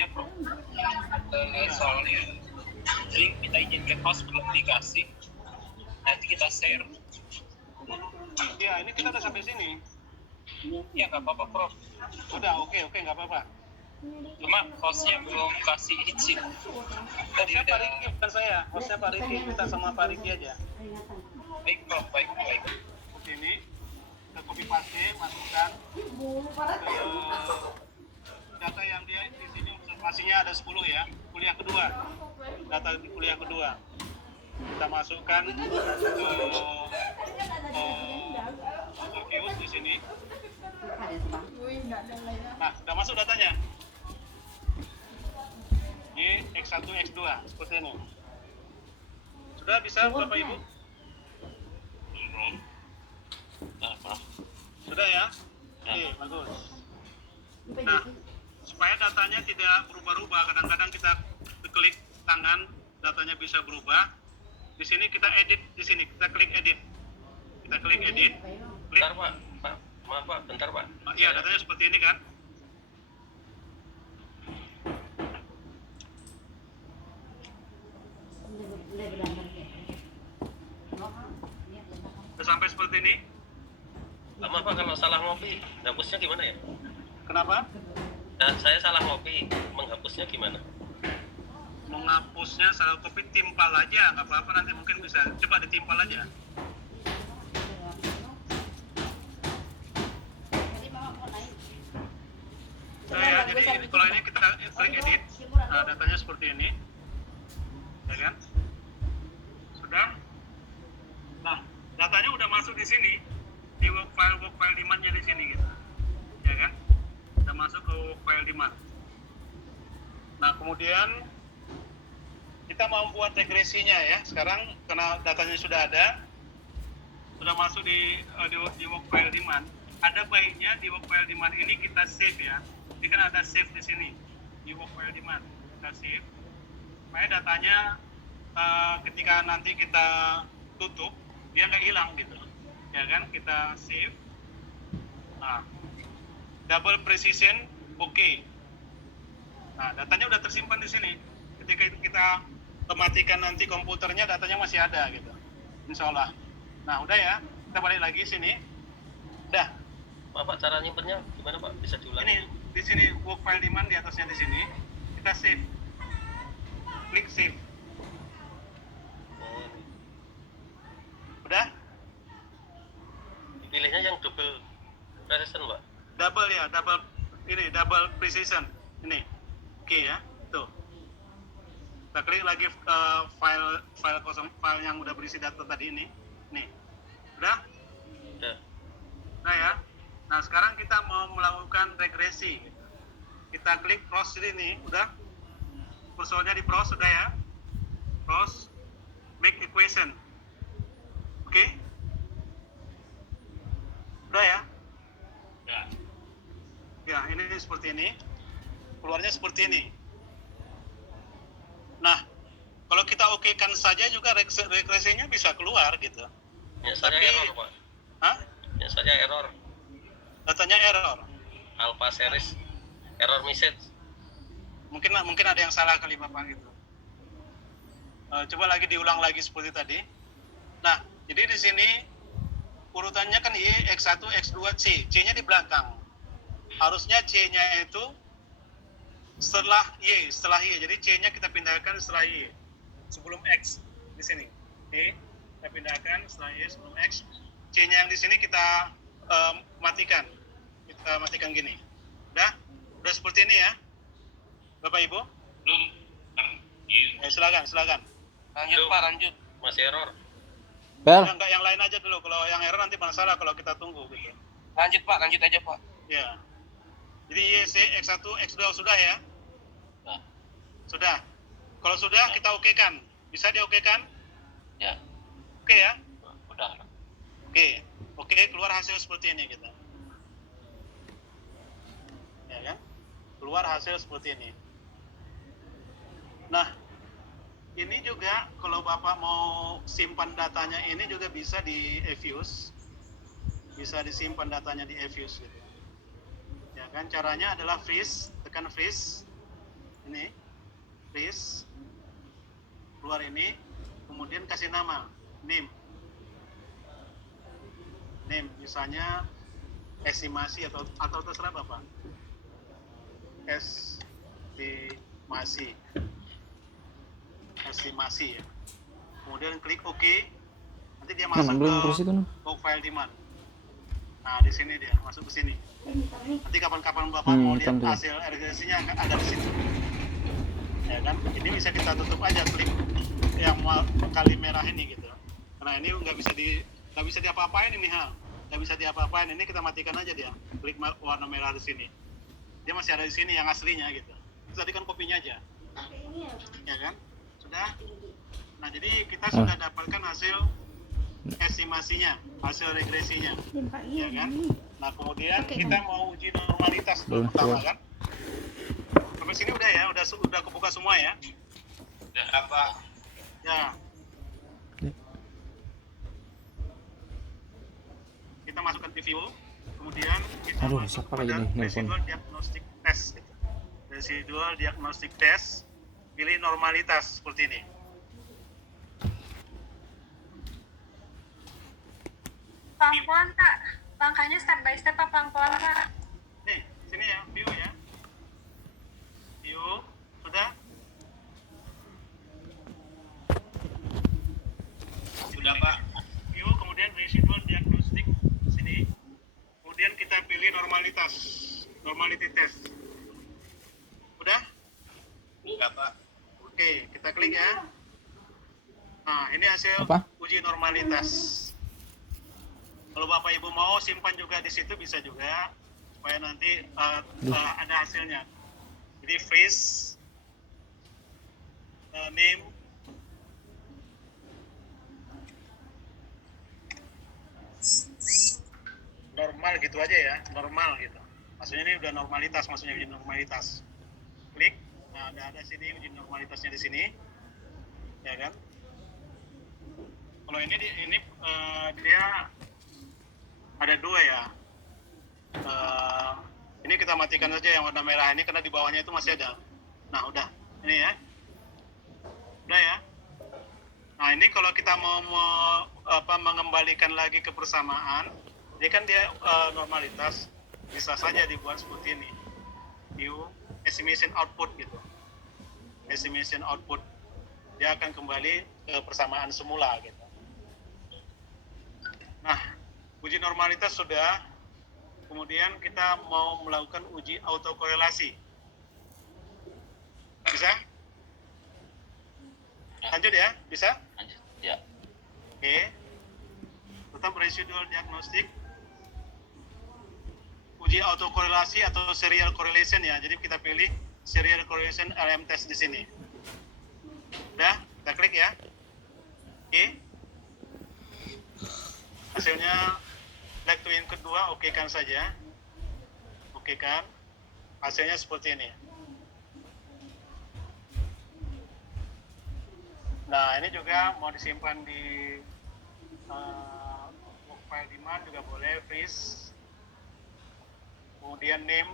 Iya, Bro. Soalnya link kita izinkan host belum dikasih, nanti kita share. Iya, ini kita udah sampai sini. Ya nggak apa-apa, Prof. Udah, oke, nggak apa-apa. Cuma hostnya belum kasih izin. Tadi Hostnya Pak udah. Riki, bukan saya. Hostnya Pak Riki, kita sama Pak Riki aja. Baik, Prof. Baik. Sini, kita copy paste, masukkan ke data yang dia di sini observasinya ada 10 ya, kuliah kedua, data di kuliah kedua. Kita masukkan ke views di sini. Nah, udah masuk datanya. Ini X1, X2 seperti ini. Sudah bisa Bapak Ibu? Sudah ya? Oke, bagus. Nah, supaya datanya tidak berubah-ubah, kadang-kadang kita klik tangan, datanya bisa berubah. Di sini kita edit, di sini kita klik edit. Kita klik edit. Klik. Bentar Pak, maaf Pak, bentar Pak. Iya, datanya seperti ini kan? Sudah sampai seperti ini? Maaf Pak, kalau salah ngopi, hapusnya gimana ya? Kenapa? Nah, saya salah ngopi, menghapusnya gimana? Menghapusnya salah copy timpal aja, nggak apa-apa, nanti mungkin bisa. Coba ditimpal aja. Nah ya, jadi kalau ini kita klik edit, nah datanya seperti ini, ya kan? Sudah. Nah, datanya udah masuk di sini, di work file demand-nya di sini, gitu, ya kan? Udah masuk ke work file demand. Nah, kemudian kita mau buat regresinya ya. Sekarang karena datanya sudah ada, sudah masuk di work file demand. Ada baiknya di work file demand ini kita save ya. Ini kan ada save di sini di work file demand. Kita save supaya datanya ketika nanti kita tutup dia nggak hilang gitu, ya kan? Kita save. Nah, double precision, oke. Nah, datanya udah tersimpan di sini. Ketika kita matikan nanti komputernya, datanya masih ada gitu, insya Allah. Nah, udah ya, kita balik lagi sini. Udah. Pak, cara nyimpennya gimana Pak? Bisa diulang? Ini di sini work file demand, di atasnya di sini. Kita save. Klik save. Udah? Pilihnya yang double precision Pak? Double ya, double precision. Ini. Oke ya, tuh. Kita klik lagi file kosong, file yang udah berisi data tadi ini. Nih. Udah? Udah. Nah ya. Nah, sekarang kita mau melakukan regresi. Kita klik browse ini, udah. Kursornya di browse, sudah ya. Browse, make equation. Oke? Udah ya? Ya. Ya, ini seperti ini. Keluarnya seperti ini. Nah, kalau kita okekan saja juga regresinya bisa keluar gitu. Ya, saya error Pak. Hah? Ya, saya error. Datanya error. Alpha series error message. Mungkin ada yang salah kali Bapak gitu. Coba lagi diulang lagi seperti tadi. Nah, jadi di sini urutannya kan Y, X1, X2, C. C-nya di belakang. Harusnya C-nya itu setelah Y. Jadi C-nya kita pindahkan setelah Y. Sebelum X di sini. Oke, kita pindahkan setelah Y sebelum X. C-nya yang di sini kita matikan. Kita matikan gini. Udah seperti ini ya, Bapak Ibu. Belum. Silakan. Lanjut Pak, lanjut. Masih error. Enggak, yang lain aja dulu. Kalau yang error nanti masalah kalau kita tunggu gitu. Lanjut Pak, lanjut aja Pak. Ya. Jadi YC, X1, X2 sudah ya? Nah. Sudah. Kalau sudah kita okekan. Bisa diokekan? Ya. Oke ya? Udah. Oke, keluar hasil seperti ini kita. Ya kan? Keluar hasil seperti ini. Nah, ini juga kalau Bapak mau simpan datanya ini juga bisa di eFuse. Bisa disimpan datanya di eFuse gitu. Ya kan, caranya adalah freeze, tekan freeze. ini, kemudian kasih nama, name, misalnya estimasi atau terserah Bapak. Estimasi ya. Kemudian klik OK, nanti dia masuk ke bulk file demand. Nah, di sini dia masuk ke sini. Nanti kapan-kapan Bapak mau lihat hasil regresinya ada di situ. Ya kan? Ini bisa kita tutup aja, klik yang kali merah ini gitu. Karena ini nggak bisa diapa-apain ini hal. Nggak bisa diapa-apain, ini kita matikan aja dia. Klik warna merah di sini. Dia masih ada di sini yang aslinya gitu. Itu tadi kan kopinya aja. Ya kan? Sudah. Nah, jadi kita sudah dapatkan hasil estimasinya, hasil regresinya. Ya kan? Nah, kemudian kita mau uji normalitas dulu pertama kan? Sampai sini udah ya, udah kebuka semua ya. Udah apa? Ya. Kita masukkan ke view, kemudian kita masuk pada residual diagnostic test. Gitu. Residual diagnostic test, pilih normalitas seperti ini. Pelan-pelan Kak, langkahnya step by step apa pelan-pelan Kak? Nih, sini ya, view ya. View, sudah? Sudah Pak. View, kemudian residual diagnostic sini. Kemudian kita pilih normality test. Udah? Enggak Pak. Oke, kita klik ya. Nah, ini hasil uji normalitas. Kalau Bapak Ibu mau simpan juga di situ bisa juga, supaya nanti ada hasilnya. Jadi freeze, name, normal gitu aja ya, normal gitu. Maksudnya ini udah normalitas, maksudnya uji normalitas. Klik, nah ada sini uji normalitasnya di sini, ya kan? Kalau ini dia ada dua ya. Ini kita matikan saja yang warna merah ini karena di bawahnya itu masih ada. Nah, udah. Ini ya. Udah ya. Nah, ini kalau kita mau mengembalikan lagi ke persamaan, ini kan dia normalitas, bisa saja dibuat seperti ini. View estimation output gitu. Estimation output. Dia akan kembali ke persamaan semula gitu. Nah, uji normalitas sudah, kemudian kita mau melakukan uji autokorelasi. Bisa? Lanjut ya? Bisa? Lanjut. Ya. Oke. Tetap residual diagnostic. Uji autokorelasi atau serial correlation ya. Jadi kita pilih serial correlation LM test di sini. Udah, kita klik ya. Oke. Hasilnya leg twin kedua, oke kan saja. Oke kan? Hasilnya seperti ini. Nah, ini juga mau disimpan di book file demand juga boleh, freeze. Kemudian name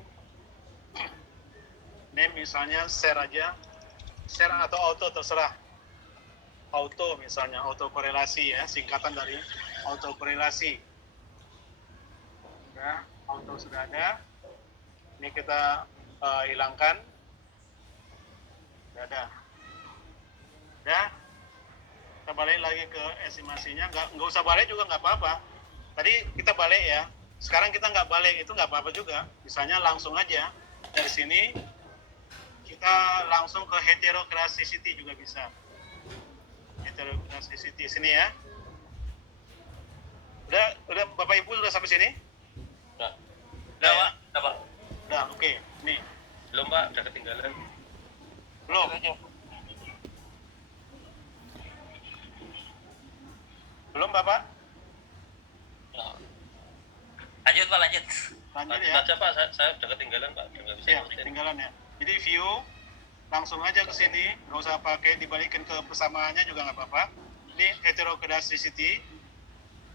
misalnya share aja. Share atau auto terserah. Auto misalnya, auto korelasi ya, singkatan dari auto korelasi. Ya, auto sudah ada. Ini kita hilangkan. Sudah ada. Udah. Kita balik lagi ke estimasinya. Nggak usah balik juga nggak apa-apa. Tadi kita balik ya. Sekarang kita nggak balik, itu nggak apa-apa juga. Misalnya langsung aja dari sini kita langsung ke heterochronicity juga bisa. Heterochronicity sini ya. Udah Bapak Ibu sudah sampai sini? Udah. Udah ya? Udah Pak. Udah, oke. Nih. Belum Pak, udah ketinggalan. Belum. Belum Bapak? Ya. Lanjut Pak, lanjut. Lanjut ya. Lanjut Pak, saya udah ketinggalan Pak. Udah nggak bisa Ya, ngikutin. ketinggalan ya. Jadi view langsung aja ke sini, nggak usah pakai dibalikin ke persamaannya juga nggak apa-apa. Ini heterochronicity.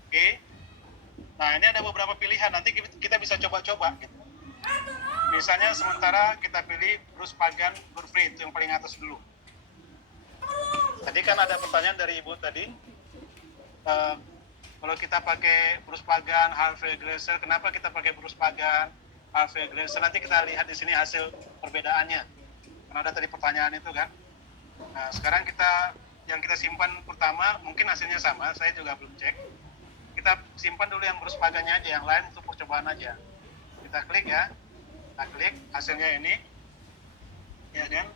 Oke. Nah, ini ada beberapa pilihan. Nanti kita bisa coba-coba gitu. Misalnya sementara kita pilih Bruce Pagan Burfree, itu yang paling atas dulu. Tadi kan ada pertanyaan dari Ibu tadi, eh, kalau kita pakai Bruce Pagan, Harvey Glaser, kenapa kita pakai Bruce Pagan, Harvey Glaser? Nanti kita lihat di sini hasil perbedaannya. Karena ada tadi pertanyaan itu kan. Nah, sekarang yang kita simpan pertama, mungkin hasilnya sama, saya juga belum cek. Kita simpan dulu yang Bruce Pagannya aja, yang lain untuk percobaan aja. Kita klik ya, kita klik hasilnya ini, ya kan?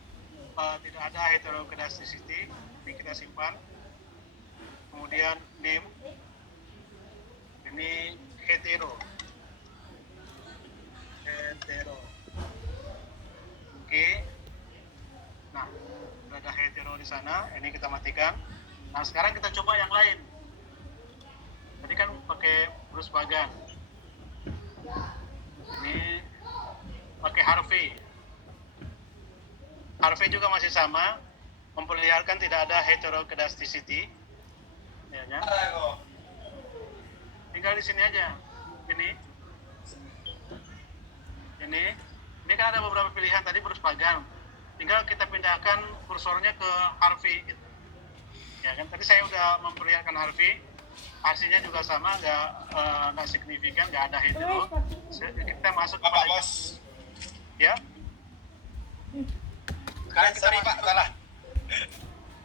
Tidak ada heterogeneity, ini kita simpan. Kemudian name, ini hetero. Oke. Nah, sudah ada hetero di sana, ini kita matikan. Nah, sekarang kita coba yang lain. Tadi kan pakai Bruce Pagan. Ini pakai Harvey. Harvey juga masih sama, memperlihatkan tidak ada heterogeneity. Ya, ya. Tinggal di sini aja. Ini kan ada beberapa pilihan tadi Bruce Pagan. Tinggal kita pindahkan kursornya ke Harvey. Gitu. Ya kan? Tadi saya udah memperlihatkan Harvey. Hasilnya juga sama, nggak signifikan, nggak ada hetero. Kita masuk ke bos. Ya. Sekarang kita Pak, salah.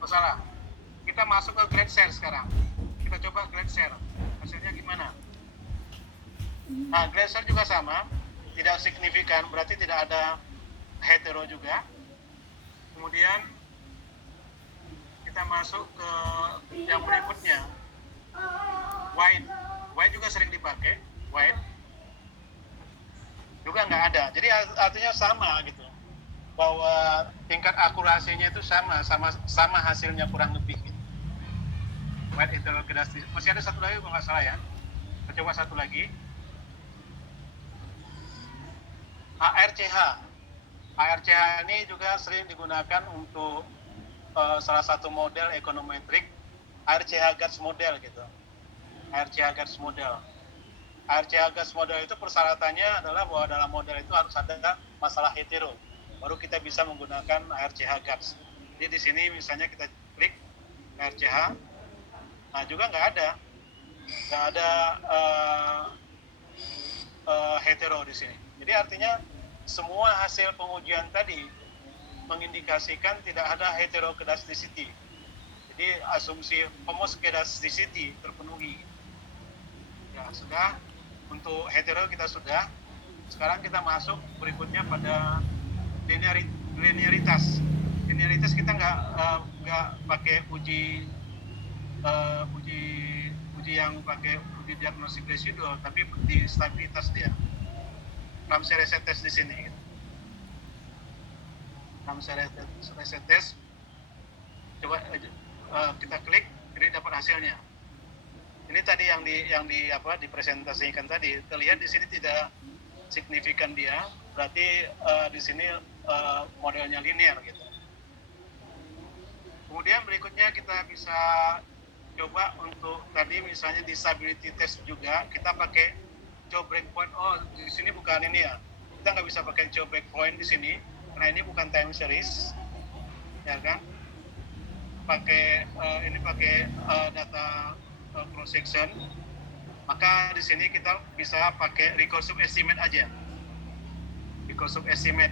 Salah. Kita masuk ke grade share sekarang. Kita coba grade share. Hasilnya gimana? Nah, grade share juga sama, tidak signifikan, berarti tidak ada hetero juga. Kemudian kita masuk ke yang berikutnya. White juga sering dipakai. White juga nggak ada. Jadi artinya sama gitu, bahwa tingkat akurasinya itu sama hasilnya kurang lebih gitu. White heterogeneity. Masih ada satu lagi kalau nggak salah ya. Kita coba satu lagi. ARCH ini juga sering digunakan untuk salah satu model ekonometrik, ARCH GATS model gitu. ARCH GATS model. ARCH GATS model itu persyaratannya adalah bahwa dalam model itu harus ada masalah hetero, baru kita bisa menggunakan ARCH GATS. Jadi di sini misalnya kita klik ARCH, nah juga nggak ada hetero di sini. Jadi artinya semua hasil pengujian tadi mengindikasikan tidak ada heterogeneity. Jadi asumsi homoskedasticity terpenuhi. Ya sudah, untuk hetero kita sudah. Sekarang kita masuk berikutnya pada linearitas. Linearitas kita nggak pakai uji yang pakai uji diagnostik residual, tapi di stabilitas dia. 6 series test di sini. 6 series test. Coba kita klik, jadi dapat hasilnya. Ini tadi yang dipresentasikan tadi, terlihat di sini tidak signifikan dia, berarti di sini modelnya linear gitu. Kemudian berikutnya kita bisa coba untuk tadi misalnya disability test juga, kita pakai job breakpoint. Oh, di sini bukan ini ya. Kita nggak bisa pakai job breakpoint di sini karena ini bukan time series, ya kan? Ini pakai data cross section. Maka di sini kita bisa pakai recursive estimate aja. Recursive estimate,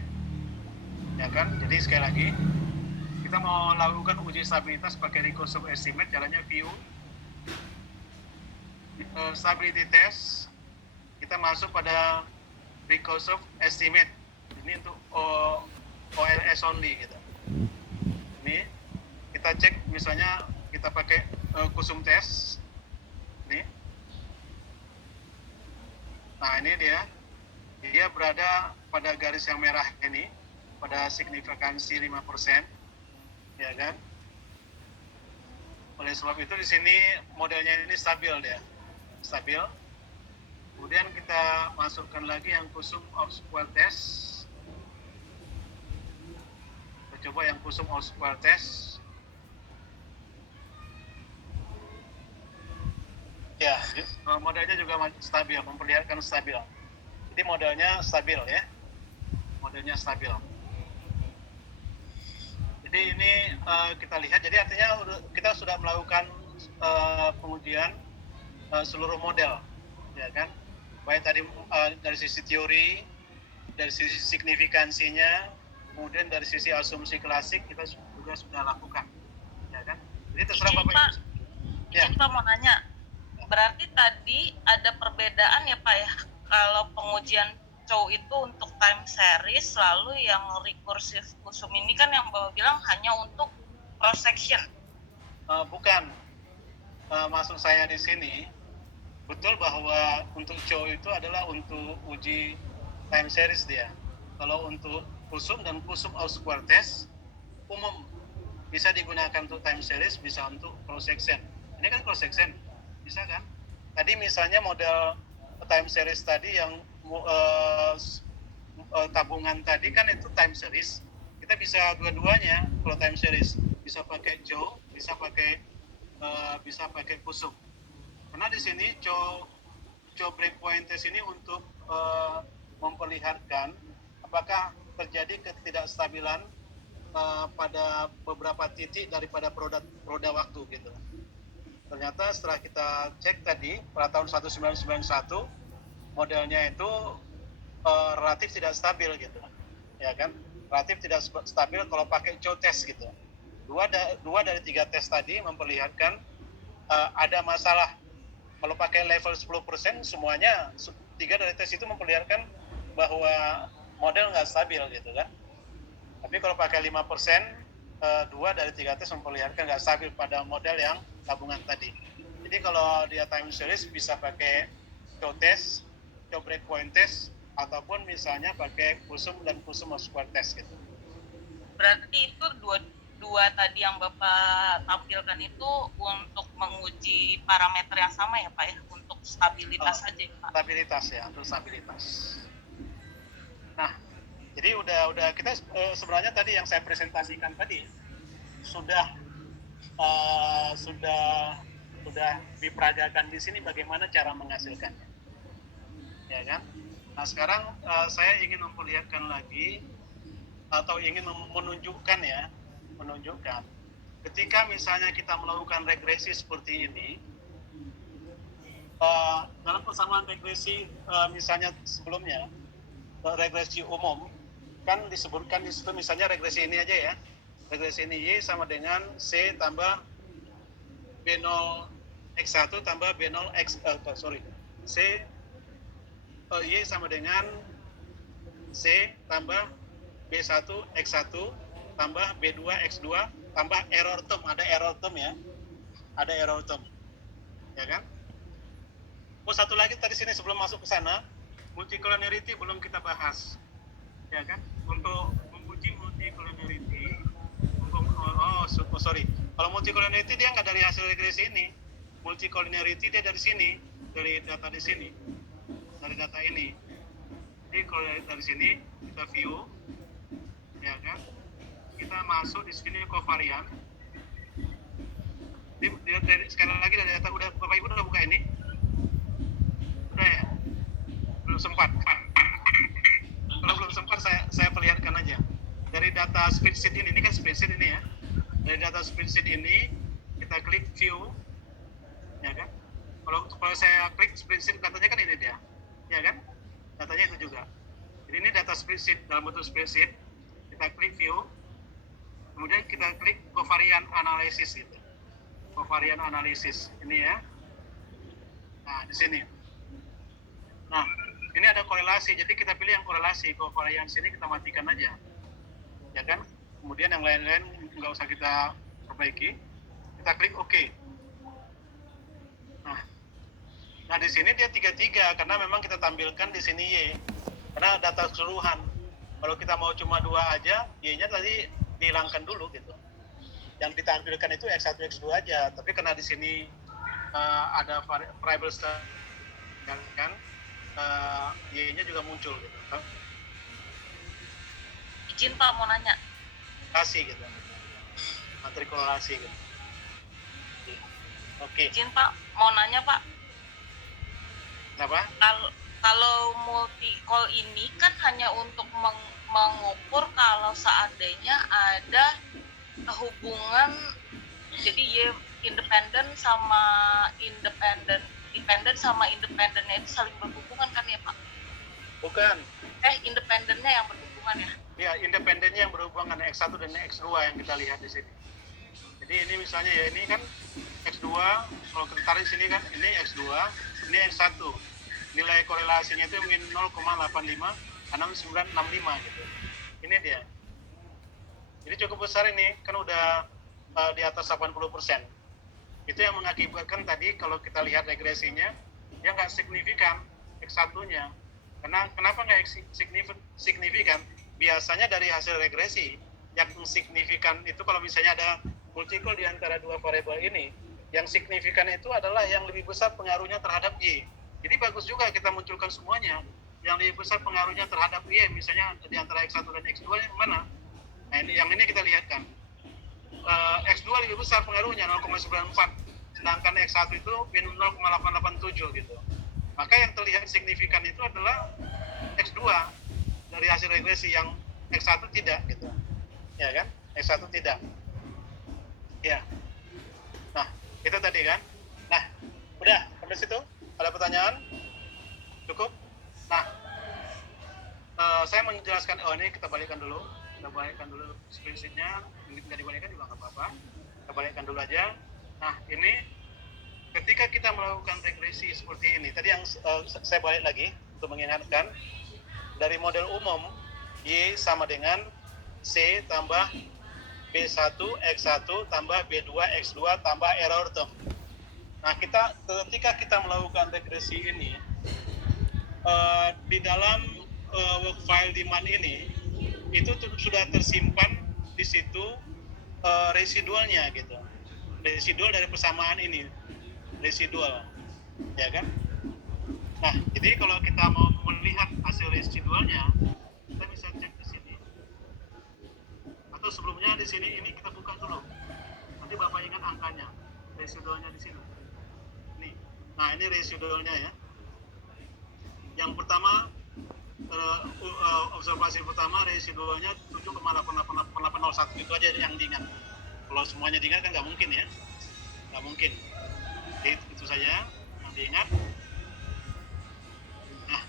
ya kan? Jadi sekali lagi kita mau lakukan uji stabilitas pakai recursive estimate, caranya view stability test. Kita masuk pada recursive estimate. Ini untuk OLS only gitu. Ini kita cek misalnya kita pakai kusum test. Ini. Nah, ini dia berada pada garis yang merah ini, pada signifikansi 5%, ya kan? Oleh sebab itu di sini modelnya ini stabil dia. Stabil. Kemudian kita masukkan lagi yang kusum of square test. Kita coba yang kusum of square test. Ya, modelnya juga stabil, memperlihatkan stabil. Jadi modelnya stabil ya. Modelnya stabil. Jadi ini kita lihat, jadi artinya kita sudah melakukan pengujian seluruh model, ya kan? Baik tadi dari sisi teori, dari sisi signifikansinya, kemudian dari sisi asumsi klasik kita juga sudah lakukan, ya kan? Jadi terserah Izin, Bapak Pak. Ibu. Ya. Izin Pak mau nanya. Berarti tadi ada perbedaan ya Pak ya, kalau pengujian COW itu untuk time series, lalu yang recursive kusum ini kan yang Bapak bilang hanya untuk cross section. Bukan, maksud saya di sini betul bahwa untuk COW itu adalah untuk uji time series dia. Kalau untuk kusum dan kusum square test umum bisa digunakan untuk time series, bisa untuk cross section. Ini kan cross section, bisa kan? Tadi misalnya model time series tadi yang tabungan tadi kan itu time series. Kita bisa dua-duanya kalau time series, bisa pakai COW, bisa pakai kusum. Karena di sini COW breakpoint test ini untuk memperlihatkan apakah terjadi ketidakstabilan pada beberapa titik daripada roda waktu gitu. Ternyata setelah kita cek tadi pada tahun 1991 modelnya itu relatif tidak stabil gitu, ya kan? Relatif tidak stabil kalau pakai COW test gitu. Dua dari tiga tes tadi memperlihatkan ada masalah. Kalau pakai level 10% semuanya, 3 dari tes itu memperlihatkan bahwa model nggak stabil gitu kan. Tapi kalau pakai 5%, 2 dari 3 tes memperlihatkan nggak stabil pada model yang tabungan tadi. Jadi kalau dia time series bisa pakai COW test, COW breakpoint test, ataupun misalnya pakai kusum dan kusum square test gitu. Berarti itu dua tadi yang Bapak tampilkan itu untuk menguji parameter yang sama ya Pak ya, untuk stabilitas saja ya Pak? Stabilitas ya, untuk stabilitas. Nah, jadi udah kita sebenarnya tadi yang saya presentasikan tadi sudah diperagakan di sini bagaimana cara menghasilkannya, ya kan? Nah sekarang saya ingin memperlihatkan lagi atau ingin menunjukkan ketika misalnya kita melakukan regresi seperti ini, dalam persamaan regresi misalnya sebelumnya regresi umum kan disebutkan di situ misalnya regresi ini aja ya, regresi ini Y sama dengan C tambah B0 X1 tambah B0 C Y sama dengan C tambah B1 X1 tambah B2 X2 tambah error term, ada error term ya kan? Oh satu lagi tadi sini sebelum masuk ke sana, multicollinearity belum kita bahas, ya kan? Untuk menguji multicollinearity, kalau multicollinearity dia nggak dari hasil regresi ini, multicollinearity dia dari sini, dari data di sini, dari data ini. Jadi kalau dari sini kita view, ya kan? Kita masuk di sini covariant. Sekali lagi dari data udah Bapak Ibu udah buka ini? Udah ya? Belum sempat. Kalau belum sempat saya perlihatkan aja. Dari data spreadsheet ini kan spreadsheet ini ya. Dari data spreadsheet ini kita klik view, ya kan? Kalau saya klik spreadsheet katanya kan ini dia, ya kan? Datanya itu juga. Jadi ini data spreadsheet dalam bentuk spreadsheet. Kita klik view, kemudian kita klik covariant analysis gitu. Covariant analysis ini ya. Nah di sini. Nah ini ada korelasi, jadi kita pilih yang korelasi. Covariant sini kita matikan aja, ya kan? Kemudian yang lain-lain nggak usah kita perbaiki. Kita klik OK. Nah di sini dia 3-3 karena memang kita tampilkan di sini Y. Karena data keseluruhan. Kalau kita mau cuma 2 aja, Y-nya tadi dihilangkan dulu gitu. Yang ditampilkan itu X1, X2 aja. Tapi karena di sini ada variable start kan Y-nya juga muncul gitu. Izin Pak mau nanya. Kasih gitu. Matrikulasi gitu. Oke. Izin Pak mau nanya Pak. Kenapa? Kalau multi-call ini kan hanya untuk mengukur kalau seandainya ada hubungan, jadi Y independen sama independennya itu saling berhubungan kan ya Pak? Bukan. Independennya yang berhubungan ya? Ya, independennya yang berhubungan X1 dan X2 yang kita lihat di sini. Jadi ini misalnya ya, ini kan X2, kalau kita tarik sini kan, ini X2, ini X1. Nilai korelasinya itu min 0,856965 gitu. Ini dia. Jadi cukup besar ini, kan udah di atas 80%. Itu yang mengakibatkan tadi kalau kita lihat regresinya, dia nggak signifikan X1-nya. Kenapa nggak signifikan? Biasanya dari hasil regresi, yang signifikan itu kalau misalnya ada multiple di antara dua variabel ini, yang signifikan itu adalah yang lebih besar pengaruhnya terhadap Y. Jadi bagus juga kita munculkan semuanya. Yang lebih besar pengaruhnya terhadap Y, misalnya di antara X1 dan X2 yang mana? Nah, yang ini kita lihatkan. X2 lebih besar pengaruhnya 0,94, sedangkan X1 itu min 0,887 gitu. Maka yang terlihat signifikan itu adalah X2 dari hasil regresi, yang X1 tidak gitu. Ya kan? X1 tidak. Ya. Nah, itu tadi kan. Nah, udah sampai situ? Ada pertanyaan? Cukup? Nah, saya menjelaskan, ini kita balikkan dulu screenshotnya, ini tidak dibalikkan juga nggak apa-apa, kita balikkan dulu aja. Nah, ini ketika kita melakukan regresi seperti ini, tadi yang saya balik lagi untuk mengingatkan, dari model umum Y sama dengan C tambah B1 X1 tambah B2 X2 tambah error term. Nah, ketika kita melakukan regresi ini, di dalam work file demand ini, itu sudah tersimpan di situ residualnya gitu. Residual dari persamaan ini, residual, ya kan? Nah, jadi kalau kita mau melihat hasil residualnya, kita bisa cek di sini. Atau sebelumnya di sini, ini kita buka dulu. Nanti Bapak ingat angkanya, residualnya di sini. Nih, nah ini residualnya ya. Yang pertama, observasi pertama residualnya 7,88801, itu aja yang diingat. Kalau semuanya diingat kan nggak mungkin ya, nggak mungkin. Jadi, itu saja yang diingat. Nah,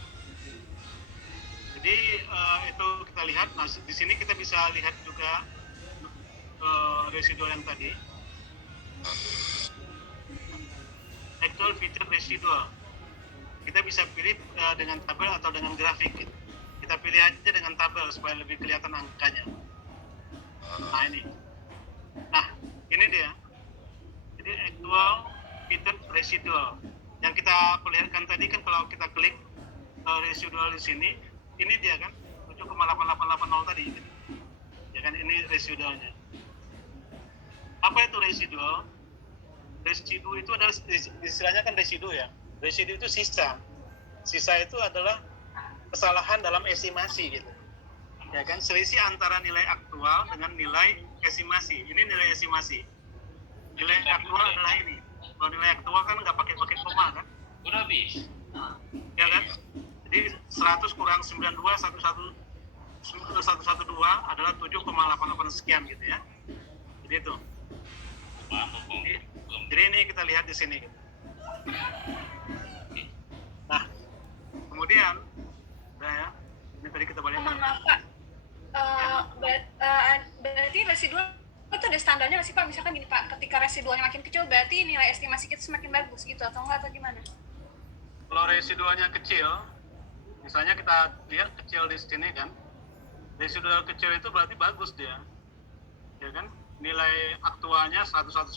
jadi itu kita lihat. Nah, di sini kita bisa lihat juga residual yang tadi, actual feature residual. Kita bisa pilih dengan tabel atau dengan grafik gitu. Kita pilih aja dengan tabel supaya lebih kelihatan angkanya. Nah ini. Nah, ini dia. Jadi actual feature residual. Yang kita perlihatkan tadi kan, kalau kita klik residual di sini, ini dia kan 7,8880 tadi gitu. Ya kan, ini residualnya. Apa itu residual? Residu itu adalah istilahnya kan residu ya. Residu itu sisa. Sisa itu adalah kesalahan dalam estimasi gitu. Ya kan, selisih antara nilai aktual dengan nilai estimasi. Ini nilai estimasi. Nilai aktual adalah ini. Kalau nilai aktual kan nggak pakai koma kan? Udah habis. Ya kan? Jadi 100 kurang 92 112 adalah 7,88 sekian gitu ya. Jadi itu. Jadi ini kita lihat di sini. Nah, kemudian, udah ya, ini tadi kita balik. Maaf Pak, berarti residual itu ada standarnya nggak sih Pak? Misalkan gini Pak, ketika residualnya makin kecil berarti nilai estimasi kita semakin bagus gitu, atau enggak, atau gimana? Kalau residualnya kecil, misalnya kita lihat kecil di sini kan, residual kecil itu berarti bagus dia, ya kan? Nilai aktualnya 110,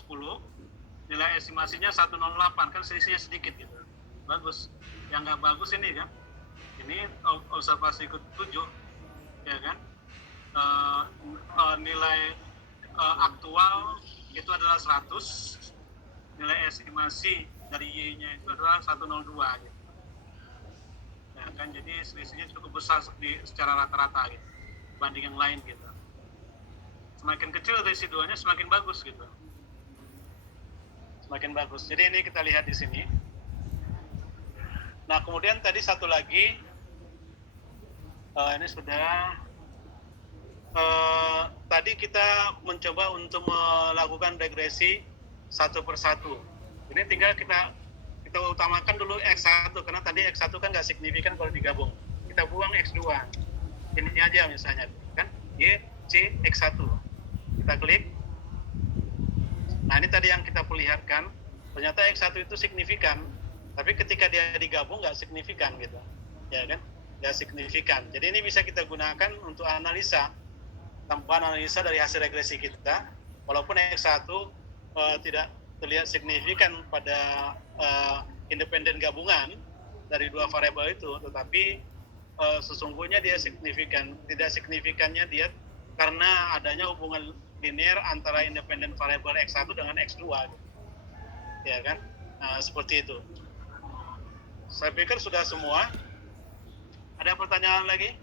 nilai estimasinya 108, kan selisihnya sedikit gitu, bagus. Yang nggak bagus ini kan, ini observasi ke-7, ya kan, nilai aktual itu adalah 100, nilai estimasi dari Y-nya itu adalah 102 gitu. Ya kan, jadi selisihnya cukup besar secara rata-rata gitu, dibanding yang lain gitu. Semakin kecil residualnya semakin bagus gitu. Semakin bagus. Jadi ini kita lihat di sini. Nah, kemudian tadi satu lagi, ini sudah tadi kita mencoba untuk melakukan regresi satu persatu. Ini tinggal kita utamakan dulu X1 karena tadi X1 kan nggak signifikan kalau digabung. Kita buang X2. Ini aja misalnya kan Y, C, X1. Kita klik. Nah, ini tadi yang kita perlihatkan. Ternyata X1 itu signifikan, tapi ketika dia digabung nggak signifikan gitu. Ya kan? Nggak signifikan. Jadi ini bisa kita gunakan untuk analisa, tambahan analisa dari hasil regresi kita. Walaupun X1 tidak terlihat signifikan pada independen gabungan dari dua variabel itu, tetapi sesungguhnya dia signifikan. Tidak signifikannya dia karena adanya hubungan linear antara independen variabel X1 dengan X2. Ya kan? Nah, seperti itu. Saya pikir sudah semua. Ada pertanyaan lagi?